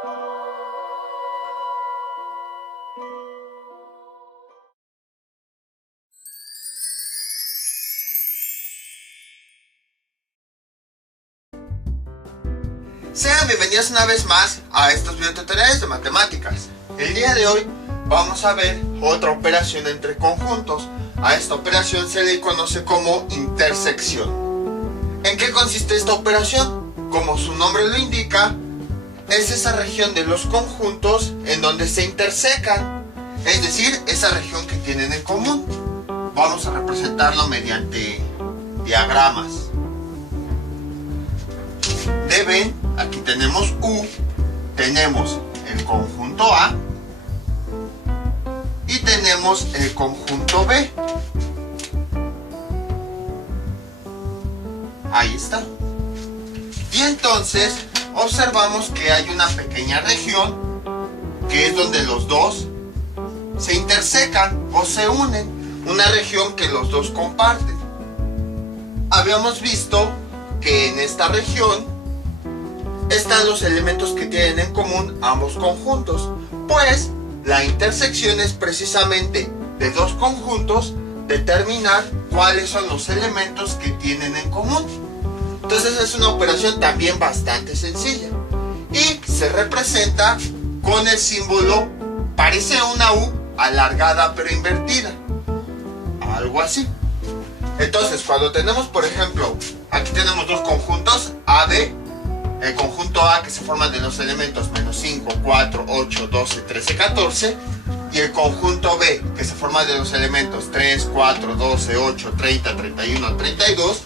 Sean bienvenidos una vez más a estos videotutoriales de matemáticas. El día de hoy vamos a ver otra operación entre conjuntos. A esta operación se le conoce como intersección. ¿En qué consiste esta operación? Como su nombre lo indica, es esa región de los conjuntos en donde se intersecan, es decir, esa región que tienen en común. Vamos a representarlo mediante diagramas. Aquí tenemos U, tenemos el conjunto A y tenemos el conjunto B. Ahí está. Y entonces observamos que hay una pequeña región que es donde los dos se intersecan o se unen, una región que los dos comparten. Habíamos visto que en esta región están los elementos que tienen en común ambos conjuntos, pues la intersección es precisamente de dos conjuntos determinar cuáles son los elementos que tienen en común. Entonces es una operación también bastante sencilla y se representa con el símbolo, parece una U alargada pero invertida, algo así. Entonces cuando tenemos, por ejemplo, aquí tenemos dos conjuntos AB, el conjunto A que se forma de los elementos menos 5, 4, 8, 12, 13, 14 y el conjunto B que se forma de los elementos 3, 4, 12, 8, 30, 31, 32.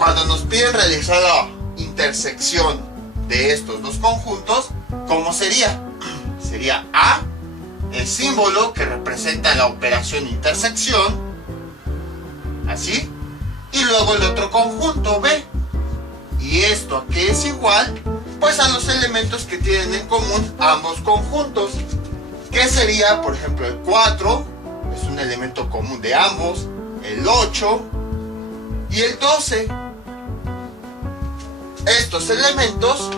Cuando nos piden realizar la intersección de estos dos conjuntos, ¿cómo sería? Sería A, el símbolo que representa la operación intersección, así, y luego el otro conjunto B. ¿Y esto a qué es igual? Pues a los elementos que tienen en común ambos conjuntos. ¿Qué sería? Por ejemplo, el 4 es un elemento común de ambos, el 8 y el 12. Estos elementos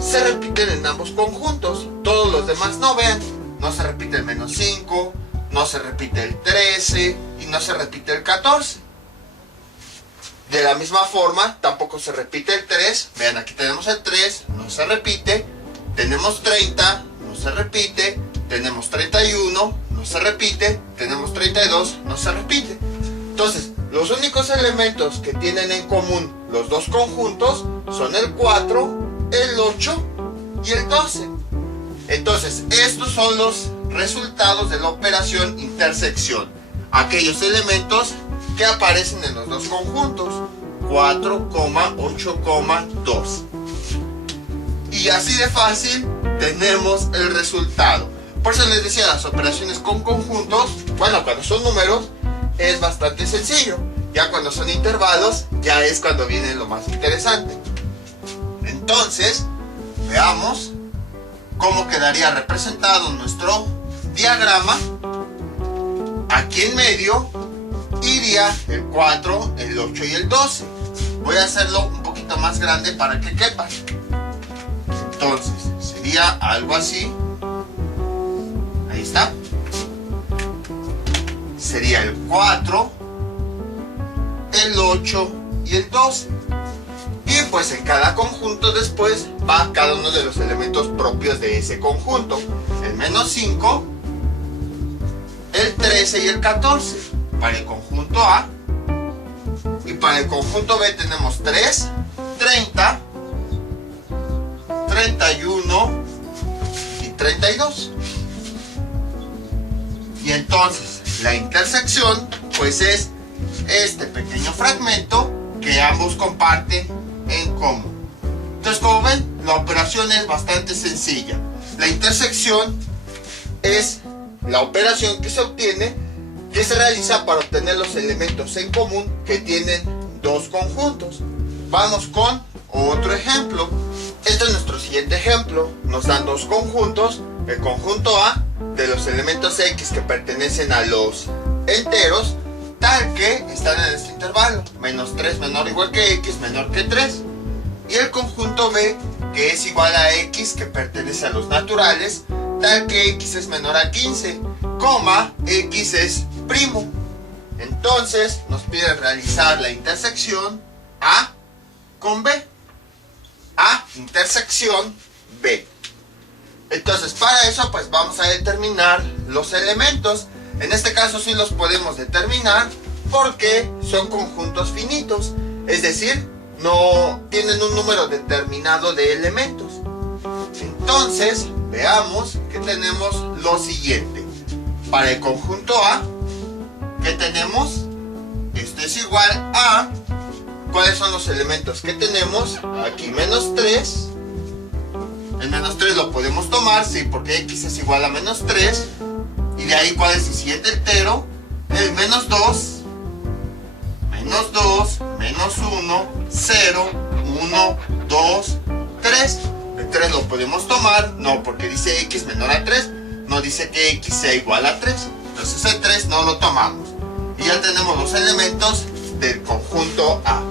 se repiten en ambos conjuntos. Todos los demás no, vean. No se repite el menos 5, no se repite el 13 y no se repite el 14. De la misma forma, tampoco se repite el 3. Vean, aquí tenemos el 3, no se repite. Tenemos 30, no se repite. Tenemos 31, no se repite. Tenemos 32, no se repite. Entonces, los únicos elementos que tienen en común los dos conjuntos son el 4, el 8 y el 12. Entonces, estos son los resultados de la operación intersección. Aquellos elementos que aparecen en los dos conjuntos, 4, 8, 2. Y así de fácil tenemos el resultado. Por eso les decía, las operaciones con conjuntos, bueno, cuando son números es bastante sencillo. Ya cuando son intervalos, ya es cuando viene lo más interesante. Entonces, veamos cómo quedaría representado nuestro diagrama. Aquí en medio iría el 4, el 8 y el 12. Voy a hacerlo un poquito más grande para que quepa. Entonces, sería algo así. Ahí está. Sería el 4, el 8 y el 12. Y pues en cada conjunto después va cada uno de los elementos propios de ese conjunto. El menos 5, el 13 y el 14. Para el conjunto A, y para el conjunto B tenemos 3, 30, 31 y 32. Y entonces la intersección pues es este pequeño fragmento que ambos comparten en común. Entonces, como ven, la operación es bastante sencilla. La intersección es la operación que se obtiene, que se realiza para obtener los elementos en común que tienen dos conjuntos. Vamos con otro ejemplo. Este es nuestro siguiente ejemplo. Nos dan dos conjuntos. El conjunto A de los elementos X que pertenecen a los enteros, tal que están en este intervalo. Menos 3 menor o igual que X menor que 3. Y el conjunto B que es igual a x que pertenece a los naturales, tal que x es menor a 15, coma, x es primo. Entonces nos pide realizar la intersección A con B. A intersección B. Entonces para eso pues vamos a determinar los elementos. En este caso sí los podemos determinar porque son conjuntos finitos, es decir, no tienen un número determinado de elementos. Entonces veamos que tenemos lo siguiente. Para el conjunto A, ¿qué tenemos? Esto es igual a... ¿Cuáles son los elementos que tenemos? Aquí menos 3. El menos 3 lo podemos tomar, sí, porque x es igual a menos 3. Y de ahí, ¿cuál es el siguiente entero? El menos 2. Menos 2, menos 1, 0, 1, 2, 3. El 3 lo podemos tomar, no, porque dice x menor a 3. No dice que x sea igual a 3. Entonces el 3 no lo tomamos. Y ya tenemos los elementos del conjunto A.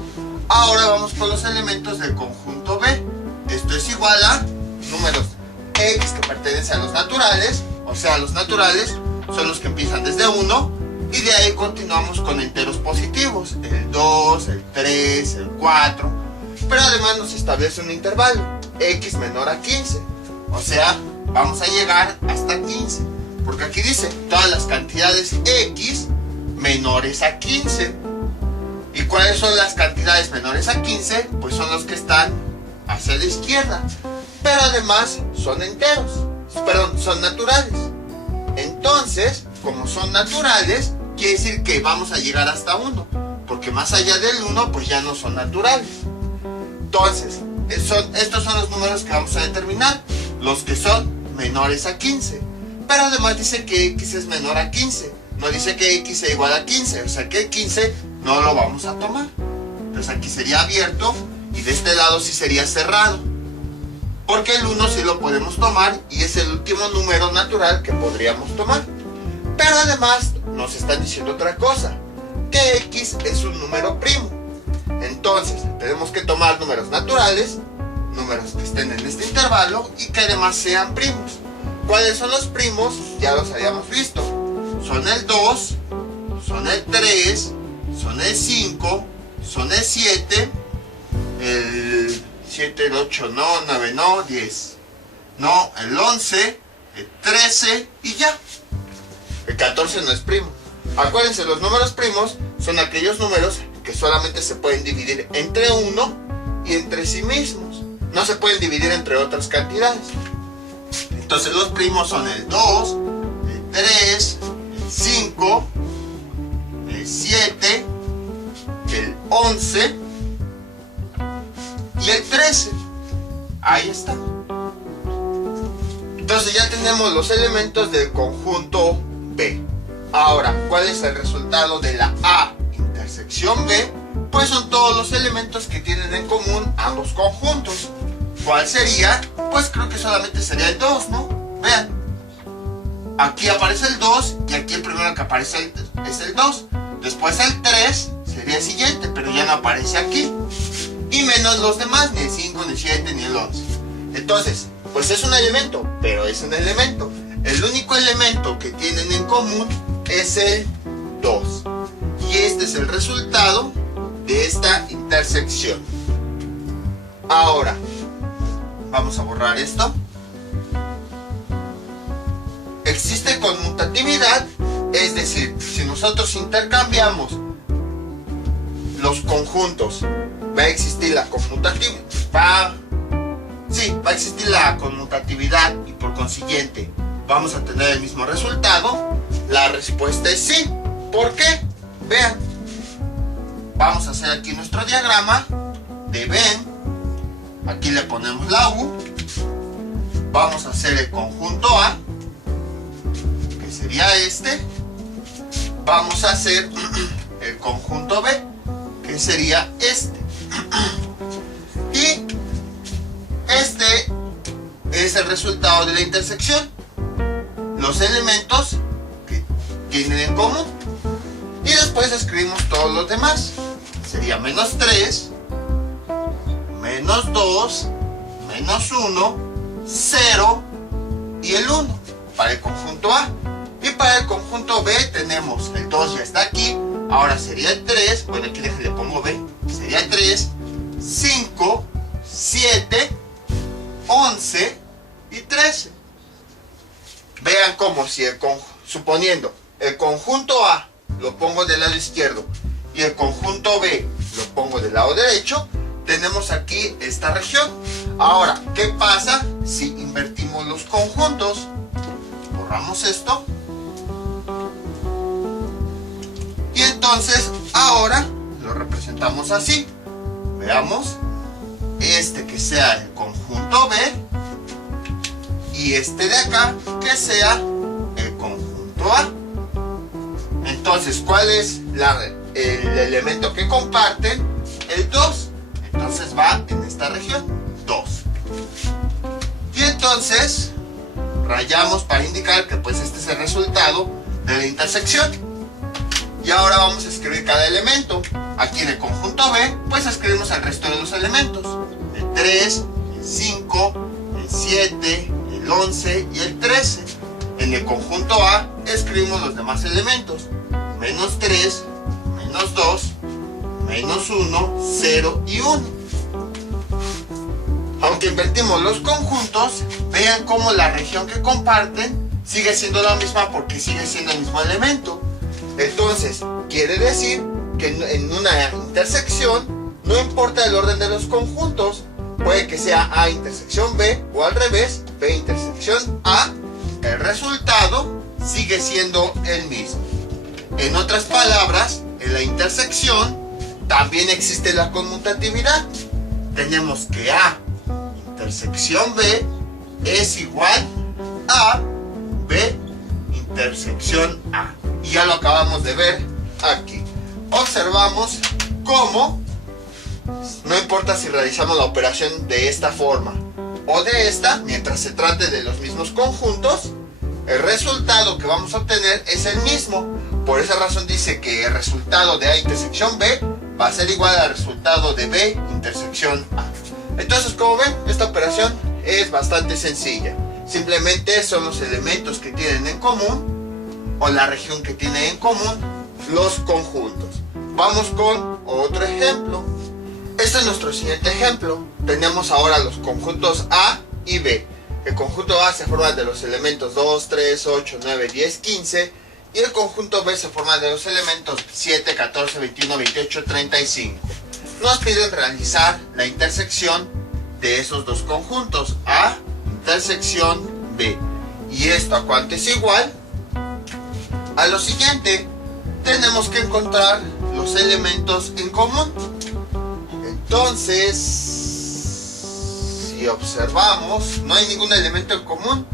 Ahora vamos con los elementos del conjunto B. Esto es igual a números x que pertenecen a los naturales. O sea, los naturales son los que empiezan desde 1. Y de ahí continuamos con enteros positivos. El 2, el 3, el 4. Pero además nos establece un intervalo. X menor a 15. O sea, vamos a llegar hasta 15. Porque aquí dice todas las cantidades x menores a 15. ¿Y cuáles son las cantidades menores a 15? Pues son los que están hacia la izquierda. Pero además son enteros. Perdón, son naturales. Entonces, como son naturales, quiere decir que vamos a llegar hasta 1. Porque más allá del 1, pues ya no son naturales. Entonces, estos son los números que vamos a determinar. Los que son menores a 15. Pero además dice que x es menor a 15. No dice que x sea igual a 15. O sea que el 15 no lo vamos a tomar. Entonces aquí sería abierto y de este lado sí sería cerrado. Porque el 1 sí lo podemos tomar y es el último número natural que podríamos tomar. Pero además nos están diciendo otra cosa. Que x es un número primo. Entonces tenemos que tomar números naturales, números que estén en este intervalo y que además sean primos. ¿Cuáles son los primos? Ya los habíamos visto. Son el 2, son el 3, son el 5, son el 7, el 7, el 8 no, 9 no, 10 no, el 11, el 13 y ya. El 14 no es primo. Acuérdense, los números primos son aquellos números que solamente se pueden dividir entre 1 y entre sí mismos. No se pueden dividir entre otras cantidades. Entonces los primos son el 2, el 3, el 5, el 7, el 11 y el 13. Ahí está. Entonces ya tenemos los elementos del conjunto B. Ahora, ¿cuál es el resultado de la A intersección B? Pues son todos los elementos que tienen en común ambos conjuntos. ¿Cuál sería? Pues creo que solamente sería el 2, ¿no? Vean. Aquí aparece el 2 y aquí el primero que aparece es el 2. Después el 3 sería el siguiente, pero ya no aparece aquí. Y menos los demás, ni el 5, ni el 7, ni el 11. Entonces, pues es un elemento, pero es un elemento. El único elemento que tienen en común es el 2. Y este es el resultado de esta intersección. Ahora, vamos a borrar esto. Existe conmutatividad, es decir, si nosotros intercambiamos los conjuntos, va a existir la conmutatividad. Va a existir la conmutatividad y por consiguiente vamos a tener el mismo resultado. La respuesta es sí. ¿Por qué? Vean. Vamos a hacer aquí nuestro diagrama de Venn. Aquí le ponemos la U. Vamos a hacer el conjunto A, que sería este. Vamos a hacer el conjunto B, que sería este. Y este es el resultado de la intersección. Los elementos que tienen en común. Y después escribimos todos los demás. Sería menos 3, menos 2, menos 1, 0 y el 1 para el conjunto A. Y para el conjunto B tenemos el 2 ya está aquí, ahora sería el 3, bueno aquí le pongo B, sería el 3, 5, 7, 11 y 13. Vean cómo si suponiendo el conjunto A lo pongo del lado izquierdo y el conjunto B lo pongo del lado derecho, tenemos aquí esta región. Ahora, ¿qué pasa si invertimos los conjuntos? Borramos esto. Y entonces, ahora lo representamos así. Veamos, este que sea el conjunto B y este de acá que sea el conjunto A. Entonces, ¿cuál es el elemento que comparten? El 2. Entonces va en esta región, 2. Y entonces rayamos para indicar que pues este es el resultado de la intersección. Y ahora vamos a escribir cada elemento. Aquí en el conjunto B, pues escribimos el resto de los elementos. El 3, el 5, el 7, el 11 y el 13. En el conjunto A escribimos los demás elementos. Menos 3, menos 2, menos 1, 0 y 1. Aunque invertimos los conjuntos, vean cómo la región que comparten sigue siendo la misma porque sigue siendo el mismo elemento. Entonces, quiere decir que en una intersección no importa el orden de los conjuntos, puede que sea A intersección B o al revés, B intersección A, el resultado sigue siendo el mismo. En otras palabras, en la intersección también existe la conmutatividad. Tenemos que A intersección B es igual a B intersección A. Y ya lo acabamos de ver aquí. Observamos cómo, no importa si realizamos la operación de esta forma o de esta, mientras se trate de los mismos conjuntos, el resultado que vamos a obtener es el mismo. Por esa razón dice que el resultado de A intersección B va a ser igual al resultado de B intersección A. Entonces, como ven, esta operación es bastante sencilla. Simplemente son los elementos que tienen en común o la región que tienen en común los conjuntos. Vamos con otro ejemplo. Este es nuestro siguiente ejemplo. Tenemos ahora los conjuntos A y B. El conjunto A se forma de los elementos 2, 3, 8, 9, 10, 15. Y el conjunto B se forma de los elementos 7, 14, 21, 28, 35. Nos piden realizar la intersección de esos dos conjuntos, A intersección B. ¿Y esto a cuánto es igual? A lo siguiente, tenemos que encontrar los elementos en común. Entonces, si observamos, no hay ningún elemento en común.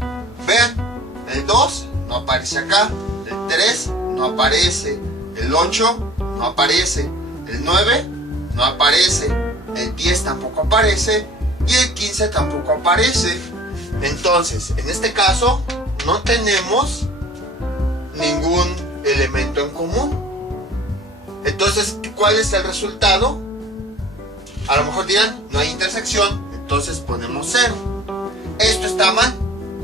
Vean, el 2 no aparece acá, el 3 no aparece, el 8 no aparece, el 9 no aparece, el 10 tampoco aparece y el 15 tampoco aparece. Entonces, en este caso, no tenemos ningún elemento en común. Entonces, ¿cuál es el resultado? A lo mejor dirán, no hay intersección, entonces ponemos 0. Esto está mal.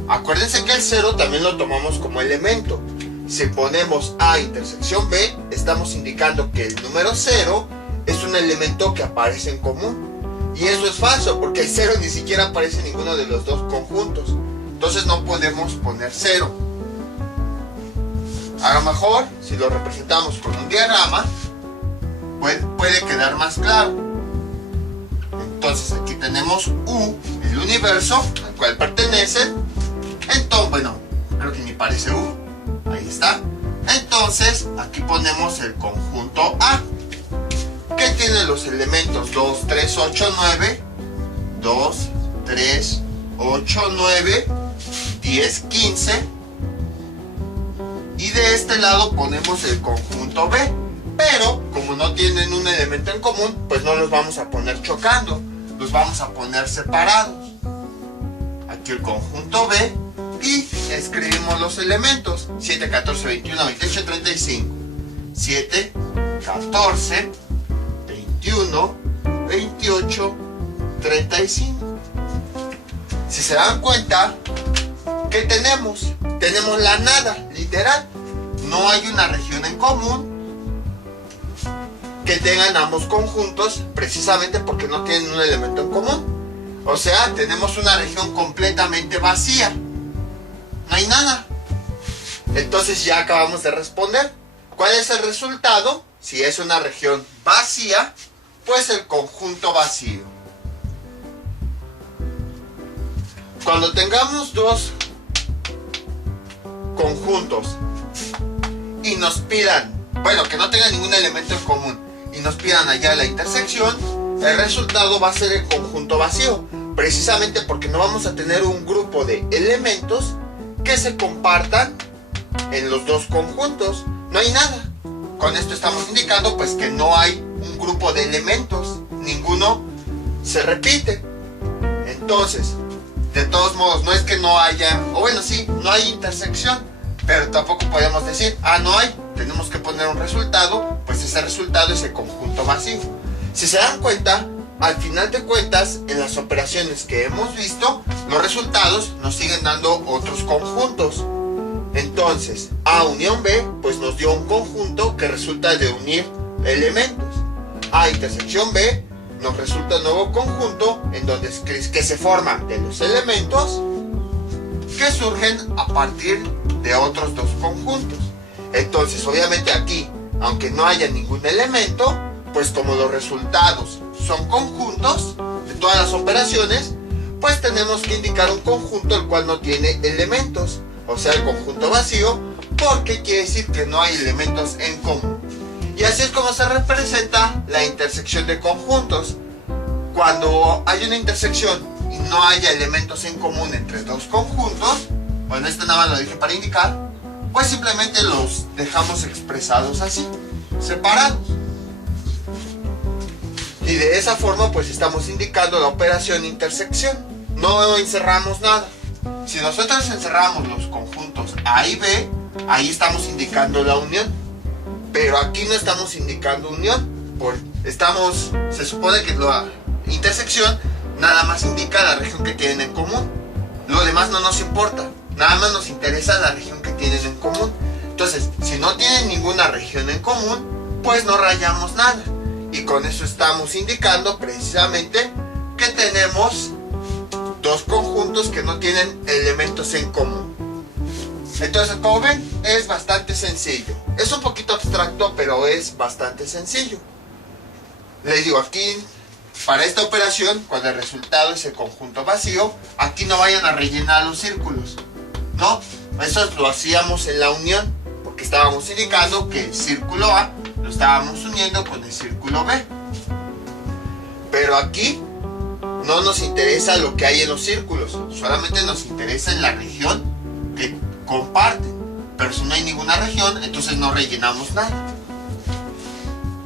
Acuérdense que el 0 también lo tomamos como elemento. Si ponemos A intersección B, estamos indicando que el número 0 es un elemento que aparece en común. Y eso es falso, porque el 0 ni siquiera aparece en ninguno de los dos conjuntos. Entonces no podemos poner 0. A lo mejor, si lo representamos con un diagrama, puede quedar más claro. Entonces aquí tenemos U, el universo al cual pertenecen. Entonces, bueno, creo que ni parece U. Ahí está. Entonces, aquí ponemos el conjunto A, que tiene los elementos 2, 3, 8, 9, 2, 3, 8, 9, 10, 15. Y de este lado ponemos el conjunto B. Pero, como no tienen un elemento en común, pues no los vamos a poner chocando. Los vamos a poner separados. Aquí el conjunto B. Y escribimos los elementos 7, 14, 21, 28, 35. 7, 14, 21, 28, 35. Si se dan cuenta, ¿qué tenemos? Tenemos la nada, literal. No hay una región en común que tengan ambos conjuntos, precisamente porque no tienen un elemento en común. O sea, tenemos una región completamente vacía. No hay nada. Entonces ya acabamos de responder. ¿Cuál es el resultado? Si es una región vacía, pues el conjunto vacío. Cuando tengamos dos conjuntos y nos pidan, bueno, que no tengan ningún elemento en común y nos pidan allá la intersección, el resultado va a ser el conjunto vacío, precisamente porque no vamos a tener un grupo de elementos que se compartan en los dos conjuntos. No hay nada. Con esto estamos indicando pues que no hay un grupo de elementos, ninguno se repite. Entonces, de todos modos, no es que no haya, o bueno, sí, no hay intersección, pero tampoco podemos decir, no hay, tenemos que poner un resultado, pues ese resultado es el conjunto vacío. Si se dan cuenta, al final de cuentas, en las operaciones que hemos visto, los resultados nos siguen dando otros conjuntos. Entonces, A unión B, pues nos dio un conjunto que resulta de unir elementos. A intersección B nos resulta un nuevo conjunto en donde que se forma de los elementos que surgen a partir de otros dos conjuntos. Entonces, obviamente aquí, aunque no haya ningún elemento, pues como los resultados son conjuntos de todas las operaciones, pues tenemos que indicar un conjunto el cual no tiene elementos, o sea, el conjunto vacío, porque quiere decir que no hay elementos en común. Y así es como se representa la intersección de conjuntos. Cuando hay una intersección y no haya elementos en común entre dos conjuntos, bueno, esto nada más lo dije para indicar, pues simplemente los dejamos expresados así, separados. Y de esa forma pues estamos indicando la operación intersección. No encerramos nada. Si nosotros encerramos los conjuntos A y B, ahí estamos indicando la unión. Pero aquí no estamos indicando unión. Se supone que la intersección nada más indica la región que tienen en común. Lo demás no nos importa. Nada más nos interesa la región que tienen en común. Entonces, si no tienen ninguna región en común, pues no rayamos nada. Y con eso estamos indicando precisamente que tenemos dos conjuntos que no tienen elementos en común. Entonces, como ven, es bastante sencillo. Es un poquito abstracto, pero es bastante sencillo. Les digo, aquí, para esta operación, cuando el resultado es el conjunto vacío, aquí no vayan a rellenar los círculos. No, eso lo hacíamos en la unión, porque estábamos indicando que el círculo A lo estábamos uniendo con el círculo B. Pero aquí no nos interesa lo que hay en los círculos, solamente nos interesa en la región que comparten. Pero si no hay ninguna región, entonces no rellenamos nada.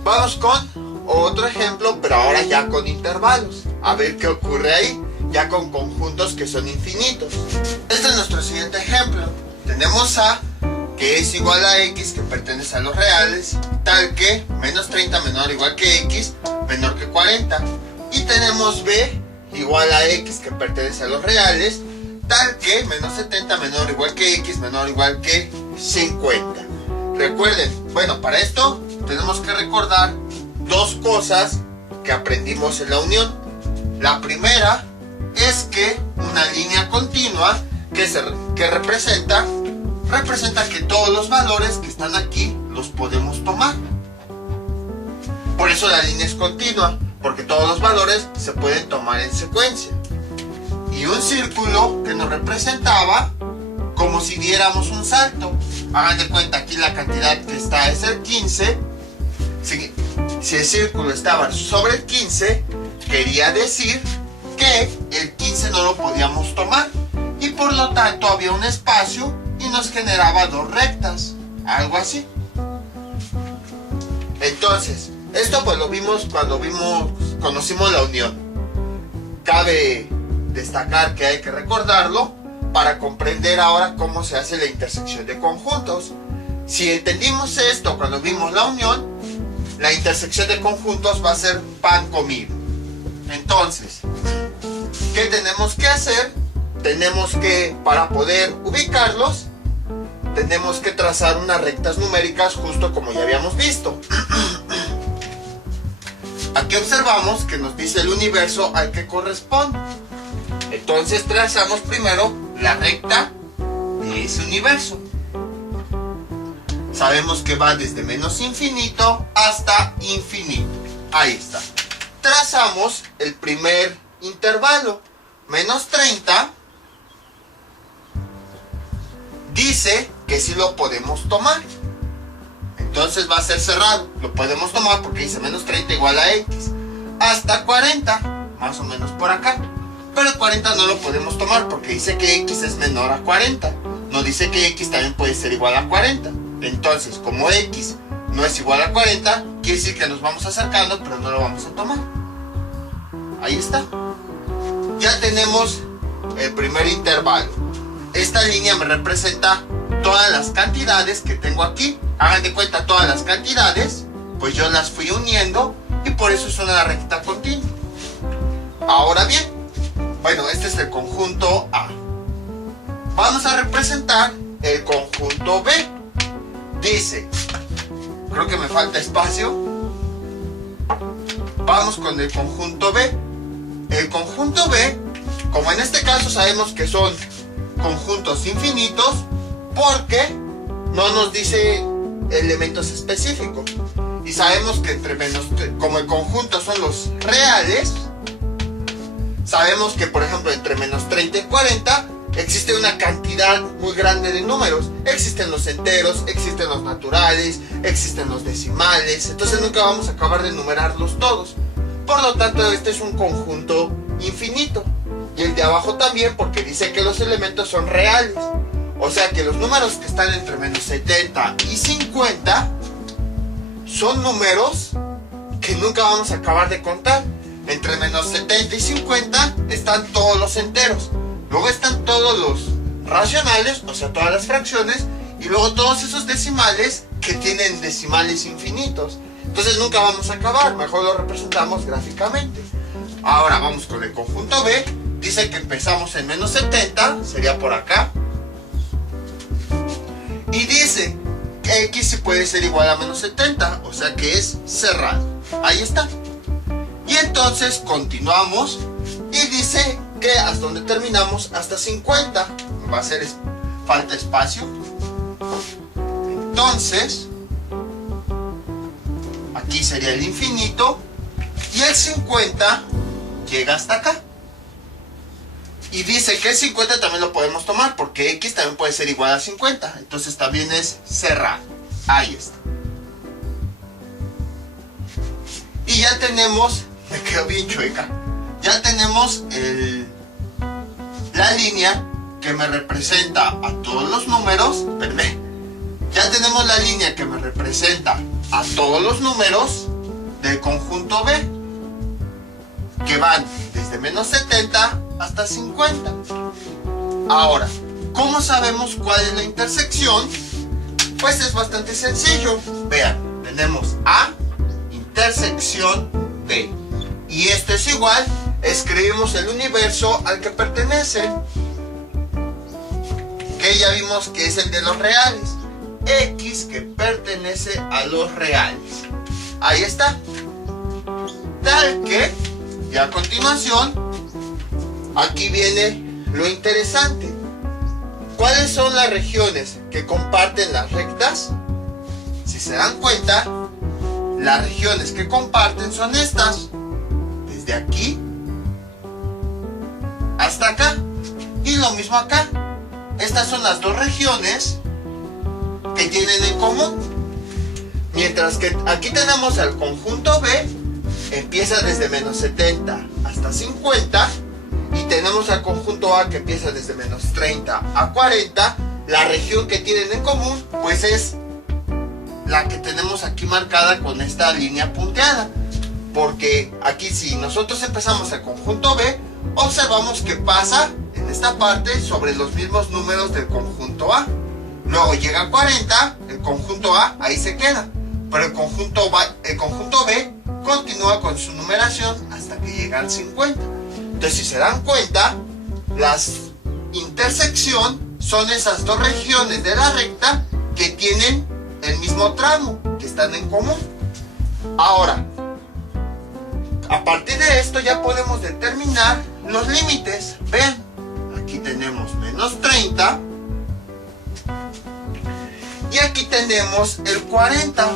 Vamos con otro ejemplo, pero ahora ya con intervalos. A ver qué ocurre ahí, ya con conjuntos que son infinitos. Este es nuestro siguiente ejemplo. Tenemos A, que es igual a X, que pertenece a los reales, tal que menos 30 menor o igual que X, menor que 40. Y tenemos B, igual a X, que pertenece a los reales, tal que menos 70 menor o igual que X, menor o igual que 50. Recuerden, bueno, para esto tenemos que recordar dos cosas que aprendimos en la unión. La primera es que una línea continua que representa que todos los valores que están aquí los podemos tomar. Por eso la línea es continua, porque todos los valores se pueden tomar en secuencia. Y un círculo que nos representaba como si diéramos un salto. Hagan de cuenta, aquí la cantidad que está es el 15. Si el círculo estaba sobre el 15, quería decir que el 15 no lo podíamos tomar. Y por lo tanto había un espacio y nos generaba dos rectas, algo así. Entonces, esto pues lo vimos cuando conocimos la unión. Cabe destacar que hay que recordarlo para comprender ahora cómo se hace la intersección de conjuntos. Si entendimos esto cuando vimos la unión, la intersección de conjuntos va a ser pan comido. Entonces, ¿qué tenemos que hacer? tenemos que, para poder ubicarlos, tenemos que trazar unas rectas numéricas justo como ya habíamos visto. Aquí observamos que nos dice el universo al que corresponde. Entonces trazamos primero la recta de ese universo. Sabemos que va desde menos infinito hasta infinito. Ahí está. Trazamos el primer intervalo. Menos 30. Dice que sí lo podemos tomar. Entonces va a ser cerrado. Lo podemos tomar porque dice menos 30 igual a X. Hasta 40. Más o menos por acá. Pero el 40 no lo podemos tomar porque dice que X es menor a 40. No dice que X también puede ser igual a 40. Entonces, como X no es igual a 40, quiere decir que nos vamos acercando, pero no lo vamos a tomar. Ahí está. Ya tenemos el primer intervalo. Esta línea me representa todas las cantidades que tengo aquí. Hagan de cuenta, todas las cantidades, pues yo las fui uniendo y por eso es una recta continua. Ahora bien, bueno, este es el conjunto A. Vamos a representar el conjunto B. Dice, creo que me falta espacio. Vamos con el conjunto B. El conjunto B, como en este caso sabemos que son conjuntos infinitos, porque no nos dice elementos específicos. Y sabemos que entre menos, como el conjunto son los reales, sabemos que por ejemplo entre menos 30 y 40 existe una cantidad muy grande de números. Existen los enteros, existen los naturales, existen los decimales. Entonces nunca vamos a acabar de enumerarlos todos. Por lo tanto, este es un conjunto infinito. Y el de abajo también, porque dice que los elementos son reales. O sea que los números que están entre menos 70 y 50 son números que nunca vamos a acabar de contar. Entre menos 70 y 50 están todos los enteros. Luego están todos los racionales, o sea, todas las fracciones, y luego todos esos decimales que tienen decimales infinitos. Entonces nunca vamos a acabar, mejor lo representamos gráficamente. Ahora vamos con el conjunto B. Dice que empezamos en menos 70, sería por acá. Y dice que X sí puede ser igual a menos 70, o sea que es cerrado. Ahí está. Y entonces continuamos y dice que hasta donde terminamos, hasta 50. Va a ser falta espacio. Entonces, aquí sería el infinito. Y el 50 llega hasta acá. Y dice que el 50 también lo podemos tomar, porque X también puede ser igual a 50. Entonces también es cerrado. Ahí está. Y ya tenemos, me quedo bien chueca. Ya tenemos la línea que me representa a todos los números. Ya tenemos la línea que me representa a todos los números del conjunto B, que van desde menos 70 hasta 50. Ahora, ¿cómo sabemos cuál es la intersección? Pues es bastante sencillo. Vean, tenemos A, intersección B. Y esto es igual, escribimos el universo al que pertenece, que ya vimos que es el de los reales. X que pertenece a los reales. Ahí está. Tal que, y a continuación, aquí viene lo interesante. ¿Cuáles son las regiones que comparten las rectas? Si se dan cuenta, las regiones que comparten son estas. Desde aquí hasta acá. Y lo mismo acá. Estas son las dos regiones que tienen en común. Mientras que aquí tenemos al conjunto B, empieza desde menos 70 hasta 50. Y tenemos al conjunto A que empieza desde menos 30 a 40. La región que tienen en común pues es la que tenemos aquí marcada con esta línea punteada. Porque aquí si nosotros empezamos el conjunto B, observamos que pasa en esta parte sobre los mismos números del conjunto A. Luego llega a 40, el conjunto A ahí se queda. Pero el conjunto B continúa con su numeración hasta que llega al 50. Entonces si se dan cuenta, las intersección son esas dos regiones de la recta que tienen el mismo tramo, que están en común. Ahora, a partir de esto ya podemos determinar los límites. Vean, aquí tenemos menos 30 y aquí tenemos el 40.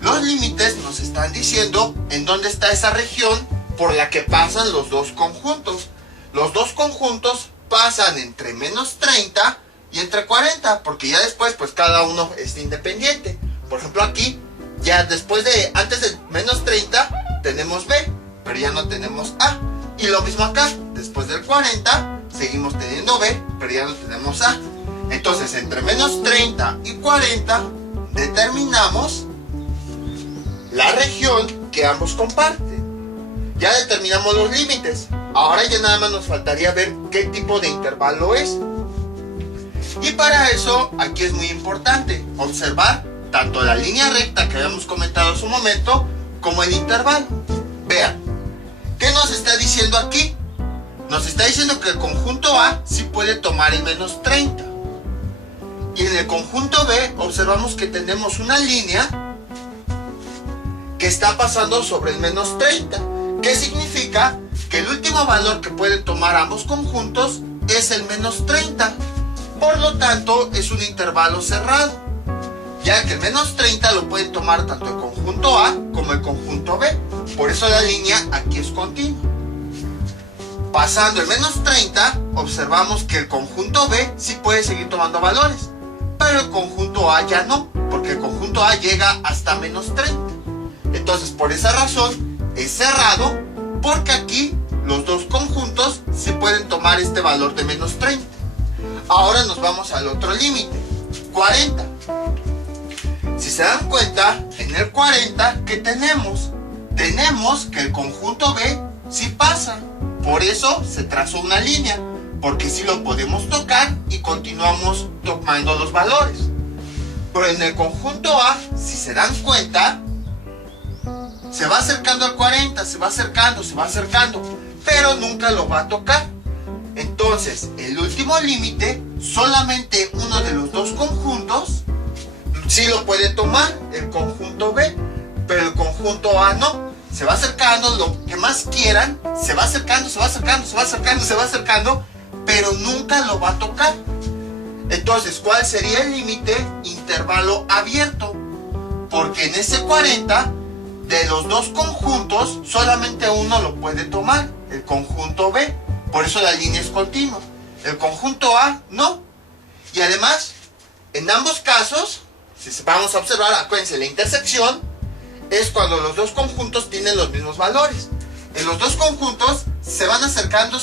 Los límites nos están diciendo en dónde está esa región por la que pasan los dos conjuntos. Los dos conjuntos pasan entre menos 30 y entre 40, porque ya después pues cada uno es independiente. Por ejemplo, aquí ya antes de menos 30 tenemos B, pero ya no tenemos A. Y lo mismo acá, después del 40 seguimos teniendo B, pero ya no tenemos A. Entonces entre menos 30 y 40 determinamos la región que ambos comparten. Ya determinamos los límites. Ahora ya nada más nos faltaría ver qué tipo de intervalo es. Y para eso aquí es muy importante observar tanto la línea recta que habíamos comentado hace un momento como el intervalo. Vean, ¿qué nos está diciendo aquí? Nos está diciendo que el conjunto A sí puede tomar el menos 30. Y en el conjunto B observamos que tenemos una línea que está pasando sobre el menos 30. ¿Qué significa? Que el último valor que pueden tomar ambos conjuntos es el menos 30. Por lo tanto, es un intervalo cerrado, ya que el menos 30 lo pueden tomar tanto el conjunto A como el conjunto B. Por eso la línea aquí es continua. Pasando el menos 30, observamos que el conjunto B sí puede seguir tomando valores, pero el conjunto A ya no, porque el conjunto A llega hasta menos 30. Entonces, por esa razón, es cerrado, porque aquí los dos conjuntos sí pueden tomar este valor de menos 30. Ahora nos vamos al otro límite, 40. Si se dan cuenta, en el 40, ¿qué tenemos? Tenemos que el conjunto B sí pasa. Por eso se trazó una línea, porque sí lo podemos tocar y continuamos tomando los valores. Pero en el conjunto A, si se dan cuenta, se va acercando al 40, se va acercando, pero nunca lo va a tocar. Entonces, el último límite, solamente uno de los dos conjuntos sí lo puede tomar, el conjunto B, pero el conjunto A no. Se va acercando lo que más quieran, se va acercando, pero nunca lo va a tocar. Entonces, ¿cuál sería el límite? Intervalo abierto, porque en ese 40, de los dos conjuntos, solamente uno lo puede tomar, el conjunto B. Por eso la línea es continua. El conjunto A no. Y además, en ambos casos, si vamos a observar, acuérdense, la intersección es cuando los dos conjuntos tienen los mismos valores. En los dos conjuntos se van acercando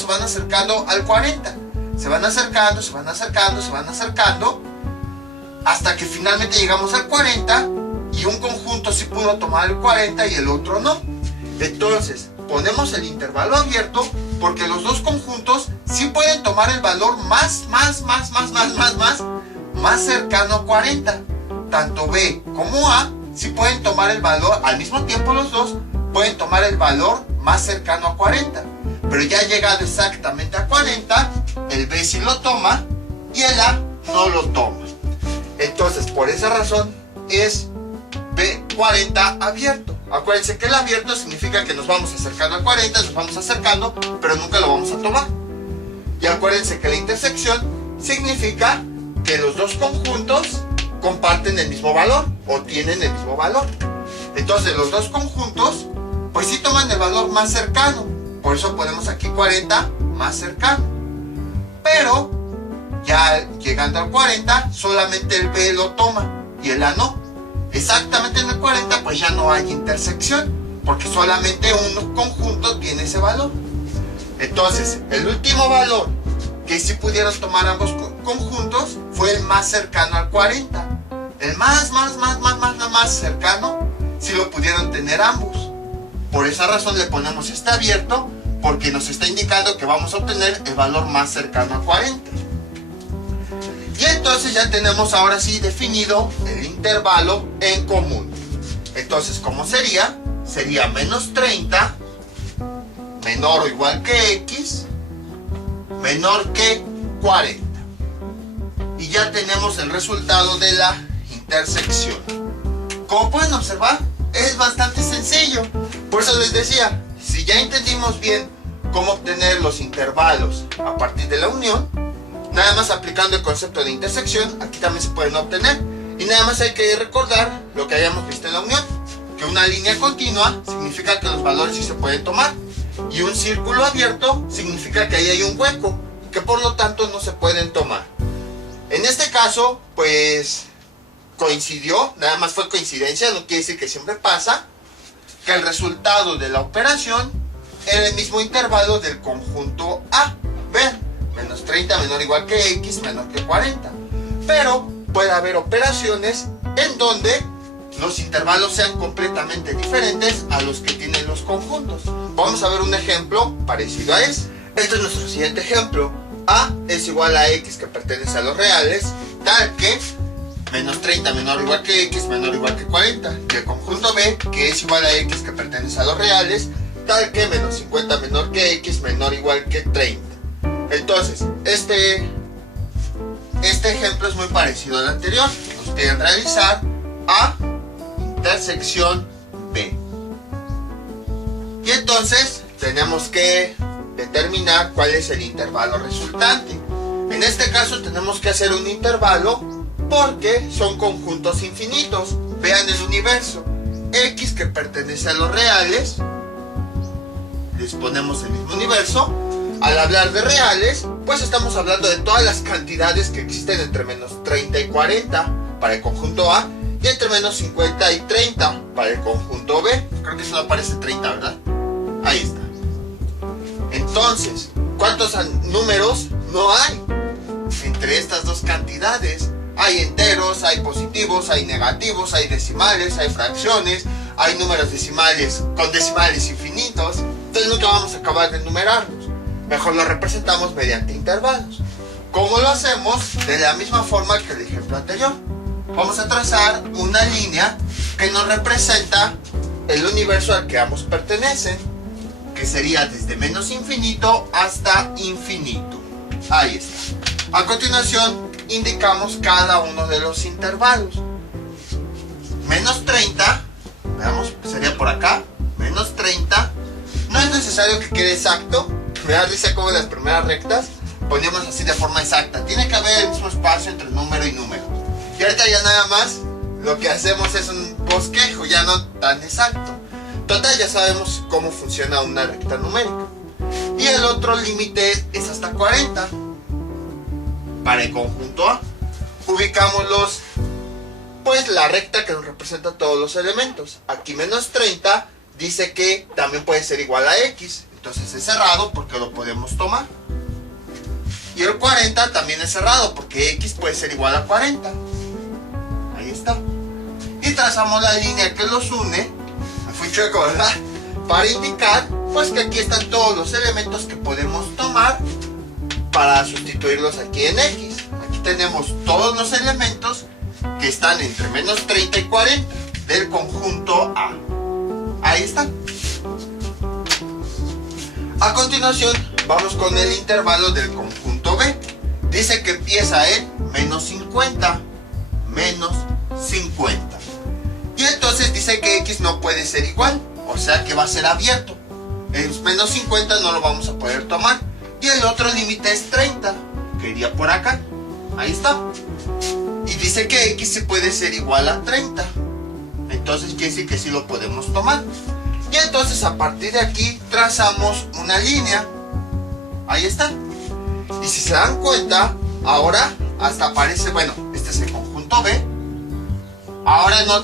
al 40. Se van acercando, hasta que finalmente llegamos al 40 y un conjunto sí pudo tomar el 40 y el otro no. Entonces, ponemos el intervalo abierto porque los dos conjuntos sí pueden tomar el valor más cercano a 40. Tanto B como A sí pueden tomar el valor, al mismo tiempo los dos pueden tomar el valor más cercano a 40. Pero ya llegado exactamente a 40, el B sí lo toma y el A no lo toma. Entonces, por esa razón es B40 abierto. Acuérdense que el abierto significa que nos vamos acercando a 40, pero nunca lo vamos a tomar. Y acuérdense que la intersección significa que los dos conjuntos comparten el mismo valor o tienen el mismo valor. Entonces los dos conjuntos pues sí toman el valor más cercano. Por eso ponemos aquí 40 más cercano. Pero ya llegando al 40 solamente el B lo toma y el A no. Exactamente en el 40 pues ya no hay intersección, porque solamente un conjunto tiene ese valor. Entonces el último valor que sí pudieron tomar ambos conjuntos fue el más cercano al 40. El más cercano sí lo pudieron tener ambos. Por esa razón le ponemos este abierto, porque nos está indicando que vamos a obtener el valor más cercano a 40. Y entonces ya tenemos ahora sí definido el intervalo en común. Entonces, ¿cómo sería? Sería menos 30 menor o igual que X menor que 40. Y ya tenemos el resultado de la intersección. Como pueden observar, es bastante sencillo. Por eso les decía, si ya entendimos bien cómo obtener los intervalos a partir de la unión, nada más aplicando el concepto de intersección, aquí también se pueden obtener. Y nada más hay que recordar lo que hayamos visto en la unión, que una línea continua significa que los valores sí se pueden tomar, y un círculo abierto significa que ahí hay un hueco, que por lo tanto no se pueden tomar. En este caso, pues coincidió, nada más fue coincidencia, no quiere decir que siempre pasa, que el resultado de la operación era el mismo intervalo del conjunto A. Vean, menos 30 menor o igual que X menor que 40. Pero puede haber operaciones en donde los intervalos sean completamente diferentes a los que tienen los conjuntos. Vamos a ver un ejemplo parecido a ese. Este es nuestro siguiente ejemplo. A es igual a X que pertenece a los reales, tal que menos 30 menor o igual que X menor o igual que 40. Y el conjunto B, que es igual a X que pertenece a los reales, tal que menos 50 menor que X menor o igual que 30. Entonces, este ejemplo es muy parecido al anterior. Nos piden realizar A intersección B. Y entonces tenemos que determinar cuál es el intervalo resultante. En este caso tenemos que hacer un intervalo porque son conjuntos infinitos. Vean el universo. X que pertenece a los reales, les ponemos el mismo universo. Al hablar de reales, pues estamos hablando de todas las cantidades que existen entre menos 30 y 40 para el conjunto A, y entre menos 50 y 30 para el conjunto B. Creo que solo aparece 30, ¿verdad? Ahí está. Entonces, ¿cuántos números no hay entre estas dos cantidades? Hay enteros, hay positivos, hay negativos, hay decimales, hay fracciones, hay números decimales con decimales infinitos. Entonces nunca vamos a acabar de enumerarlos. Mejor lo representamos mediante intervalos. ¿Cómo lo hacemos? De la misma forma que el ejemplo anterior. Vamos a trazar una línea que nos representa el universo al que ambos pertenecen, que sería desde menos infinito hasta infinito. Ahí está. A continuación indicamos cada uno de los intervalos. Menos 30, veamos, sería por acá, menos 30. No es necesario que quede exacto. Me da risa como en las primeras rectas poníamos así de forma exacta. Tiene que haber el mismo espacio entre número y número. Y ahorita ya nada más lo que hacemos es un bosquejo, ya no tan exacto. Total, ya sabemos cómo funciona una recta numérica. Y el otro límite es hasta 40 para el conjunto A. Ubicamos pues la recta que nos representa todos los elementos. Aquí menos 30 dice que también puede ser igual a X. Entonces es cerrado porque lo podemos tomar. Y el 40 también es cerrado porque X puede ser igual a 40. Ahí está. Y trazamos la línea que los une. Me fui chueco, ¿verdad? Para indicar pues que aquí están todos los elementos que podemos tomar para sustituirlos aquí en X. Aquí tenemos todos los elementos que están entre menos 30 y 40 del conjunto A. Ahí está. A continuación vamos con el intervalo del conjunto B. Dice que empieza en menos 50, menos 50. Y entonces dice que X no puede ser igual, o sea que va a ser abierto. El menos 50 no lo vamos a poder tomar. Y el otro límite es 30, que iría por acá. Ahí está. Y dice que X se puede ser igual a 30. Entonces quiere decir que sí lo podemos tomar. Y entonces a partir de aquí trazamos una línea. Ahí está. Y si se dan cuenta, ahora hasta aparece, bueno, este es el conjunto B. Ahora no,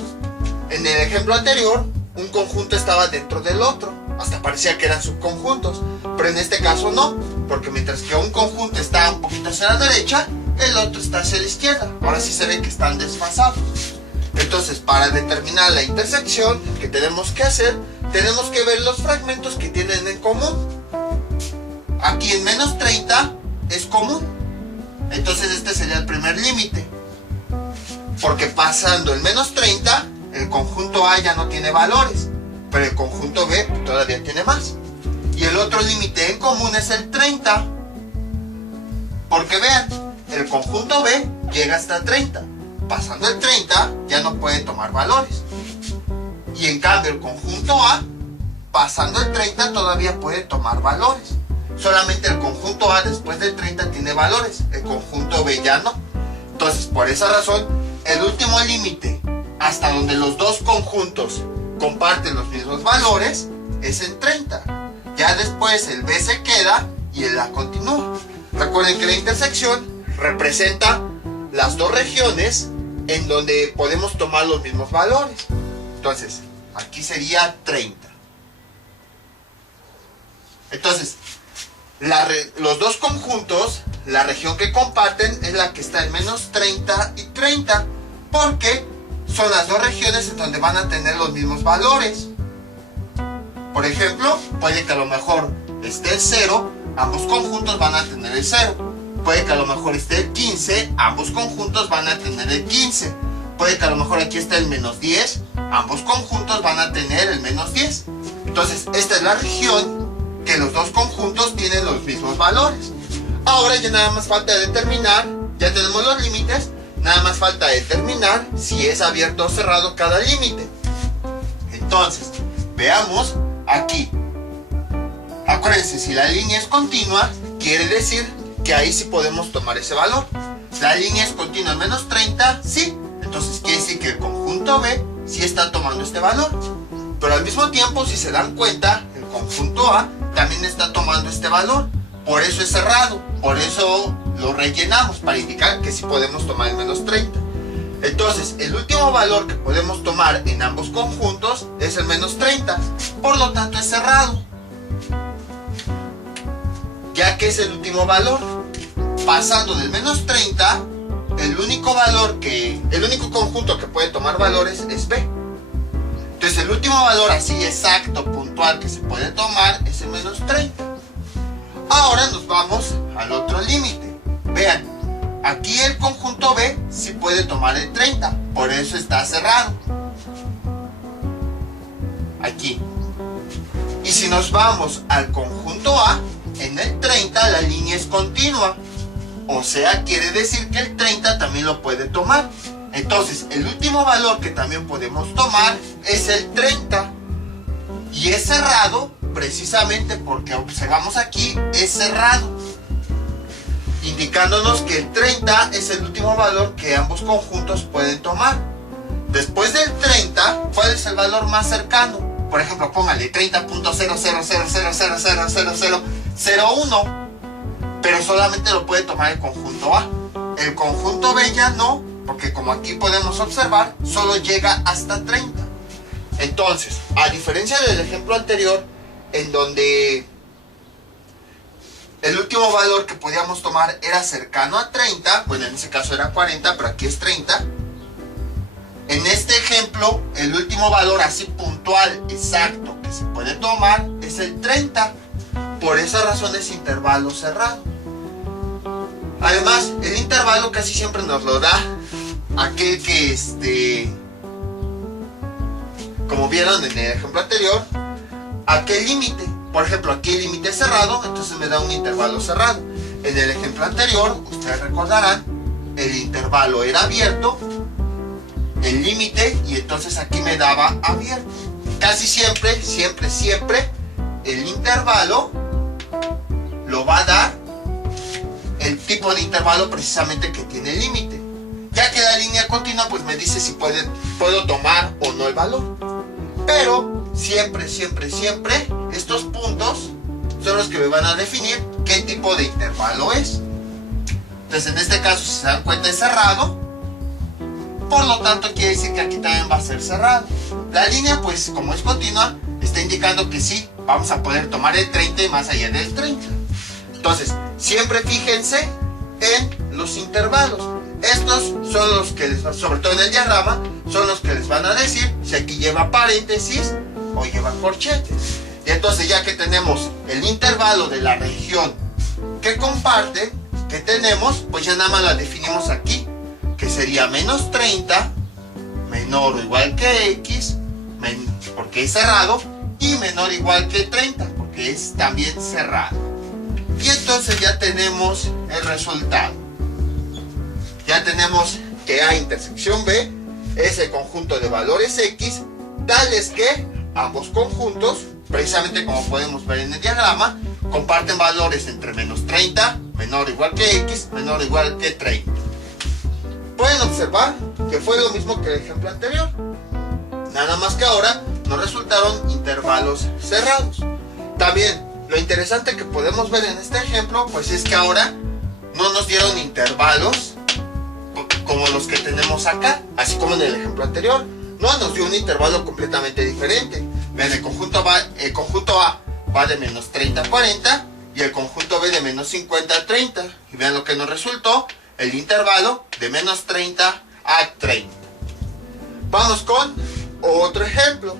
en el ejemplo anterior, un conjunto estaba dentro del otro. Hasta parecía que eran subconjuntos. Pero en este caso no, porque mientras que un conjunto está un poquito hacia la derecha, el otro está hacia la izquierda. Ahora sí se ve que están desfasados. Entonces, para determinar la intersección que tenemos que hacer, tenemos que ver los fragmentos que tienen en común. Aquí en menos 30 es común. Entonces este sería el primer límite. Porque pasando el menos 30, el conjunto A ya no tiene valores. Pero el conjunto B todavía tiene más. Y el otro límite en común es el 30. Porque vean, el conjunto B llega hasta 30. Pasando el 30 ya no puede tomar valores. Y en cambio el conjunto A, pasando el 30 todavía puede tomar valores. Solamente el conjunto A después del 30 tiene valores, el conjunto B ya no. Entonces, por esa razón, el último límite hasta donde los dos conjuntos comparten los mismos valores es en 30. Ya después el B se queda y el A continúa. Recuerden que la intersección representa las dos regiones en donde podemos tomar los mismos valores. Entonces, aquí sería 30. Entonces, los dos conjuntos, la región que comparten es la que está en menos 30 y 30, porque son las dos regiones en donde van a tener los mismos valores. Por ejemplo, puede que a lo mejor esté el 0, ambos conjuntos van a tener el 0. Puede que a lo mejor esté el 15, ambos conjuntos van a tener el 15. Puede que a lo mejor aquí esté el menos 10, ambos conjuntos van a tener el menos 10. Entonces, esta es la región que los dos conjuntos tienen los mismos valores. Ahora ya nada más falta determinar, ya tenemos los límites, nada más falta determinar si es abierto o cerrado cada límite. Entonces, veamos aquí. Acuérdense, si la línea es continua, quiere decir que ahí sí podemos tomar ese valor. La línea es continua en menos 30, sí. Entonces quiere decir que el conjunto B sí está tomando este valor. Pero al mismo tiempo, si se dan cuenta, el conjunto A también está tomando este valor. Por eso es cerrado. Por eso lo rellenamos, para indicar que sí podemos tomar el menos 30. Entonces, el último valor que podemos tomar en ambos conjuntos es el menos 30. Por lo tanto, es cerrado, ya que es el último valor. Pasando del menos 30, el único conjunto que puede tomar valores es B. Entonces el último valor así exacto, puntual, que se puede tomar es el menos 30. Ahora nos vamos al otro límite. Vean, aquí el conjunto B sí puede tomar el 30, por eso está cerrado. Aquí. Y si nos vamos al conjunto A, en el 30 la línea es continua. O sea, quiere decir que el 30 también lo puede tomar. Entonces, el último valor que también podemos tomar es el 30. Y es cerrado precisamente porque observamos aquí, es cerrado, indicándonos que el 30 es el último valor que ambos conjuntos pueden tomar. Después del 30, ¿cuál es el valor más cercano? Por ejemplo, póngale 30.00000000001, pero solamente lo puede tomar el conjunto A. El conjunto B ya no, porque como aquí podemos observar, solo llega hasta 30. Entonces, a diferencia del ejemplo anterior, en donde el último valor que podíamos tomar era cercano a 30, bueno, en ese caso era 40, pero aquí es 30. En este ejemplo, el último valor así puntual, exacto, que se puede tomar es el 30. Por esa razón es intervalo cerrado. Además, el intervalo casi siempre nos lo da aquel que como vieron en el ejemplo anterior, aquel límite. Por ejemplo, aquí el límite es cerrado, entonces me da un intervalo cerrado. En el ejemplo anterior, ustedes recordarán, el intervalo era abierto, el límite, y entonces aquí me daba abierto. Casi siempre, el intervalo lo va a dar el tipo de intervalo precisamente que tiene el límite. Ya que la línea continua pues me dice si puedo tomar o no el valor. Pero siempre estos puntos son los que me van a definir qué tipo de intervalo es. Entonces en este caso, si se dan cuenta, es cerrado. Por lo tanto quiere decir que aquí también va a ser cerrado. La línea pues como es continua está indicando que sí, vamos a poder tomar el 30 y más allá del 30. Entonces siempre fíjense en los intervalos. Estos son los que les sobre todo en el diagrama, son los que les van a decir si aquí lleva paréntesis o lleva corchetes. Y entonces ya que tenemos el intervalo de la región que comparte, que tenemos, pues ya nada más la definimos aquí, que sería menos 30, menor o igual que x, porque es cerrado, y menor o igual que 30, porque es también cerrado. Y entonces ya tenemos el resultado. Ya tenemos que A intersección B es el conjunto de valores X, tales que ambos conjuntos, precisamente como podemos ver en el diagrama, comparten valores entre menos 30, menor o igual que X, menor o igual que 30. Pueden observar que fue lo mismo que el ejemplo anterior, nada más que ahora nos resultaron intervalos cerrados. También lo interesante que podemos ver en este ejemplo pues es que ahora no nos dieron intervalos como los que tenemos acá, así como en el ejemplo anterior. No, nos dio un intervalo completamente diferente. Vean, el conjunto A va de menos 30 a 40 y el conjunto B de menos 50 a 30. Y vean lo que nos resultó, el intervalo de menos 30 a 30. Vamos con otro ejemplo.